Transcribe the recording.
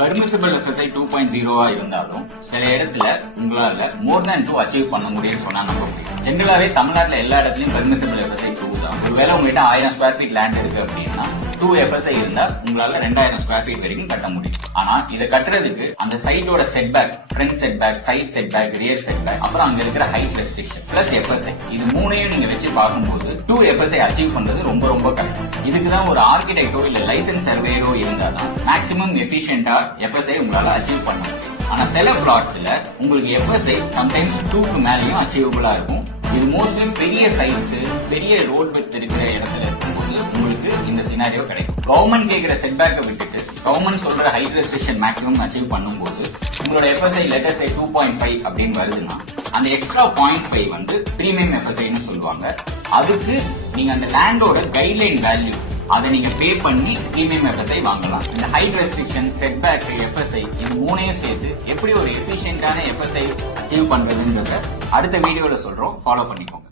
Permissible FSI 2.0 இருந்தாலும் சில இடத்துல உங்களால மோர் தேன் 2 அச்சீவ் பண்ண முடியும்னு சொன்னா நம்ப முடியும். ஜெனரலாவே தமிழ்நாட்டுல எல்லா இடத்துலயும் பெர்மிசிபிள் FSI 2 தான். ஒருவேளை உங்ககிட்ட 1000 ஸ்கொயர் ஃபீட் லேண்ட் இருக்கு அப்படின்னா 2 FSI இருந்தா உங்களால 2000 ஸ்கொயர் ஃபீட் வரைக்கும் கட்ட முடியும். ஆனா இதை கட்டுறதுக்கு அந்த சைட்டோட setback, front setback, side setback, rear setback, அப்புறம் அங்க இருக்கிற ஹைட் ரெஸ்ட்ரிக்ஷன் பிளஸ் FSI, இது மூணையும் நீங்க வச்சு பார்க்கும்போது 2 FSI அச்சீவ் பண்றது ரொம்ப ரொம்ப கஷ்டம். இதுக்குதான் ஒரு ஆர்கிடெக்டோ இல்ல லைசன்ஸ் சர்வேயரோ இருந்தாதான் மேக்ஸிமம் எஃபிஷியன்டா FSI உங்களால அச்சீவ் பண்ண முடியும். ஆனா சில பிளாட்ஸ்ல உங்களுக்கு FSI சம்டைம்ஸ் 2க்கு மேலயும் அச்சீவபிளா இருக்கும். இது மோஸ்ட்லி பெரிய சைட்ஸ், பெரிய ரோட் வித் இருக்கிற இடத்துல இருக்கும்போது உங்களுக்கு இந்த சினாரியோ கிடைக்கும். கவர்மெண்ட் கேட்கிற செட்பேக்கை விட்டுட்டு கவர்மெண்ட் சொல்ற ஹைட் ரெஸ்ட்ரிக்ஷன் மேக்ஸிமம் அச்சீவ் பண்ணும்போது உங்களோட FSI லெட்டர் 2.5 அப்படின்னு வருதுன்னா அந்த எக்ஸ்ட்ரா 0.5 வந்து பிரீமியம் FSIன்னு சொல்லுவாங்க. அதுக்கு நீங்க அந்த லேண்டோட கைட்லைன் வேல்யூ அதை நீங்க பே பண்ணி பிரீமியம் FSI வாங்கலாம். இந்த ஹைட் ரெஸ்ட்ரிக்ஷன், செட்பேக், FSI இது மூணையும் சேர்த்து எப்படி ஒரு எஃபிஷியன்டான FSI அச்சீவ் பண்றதுன்றத அடுத்த வீடியோல சொல்றோம். ஃபாலோ பண்ணிக்கோங்க.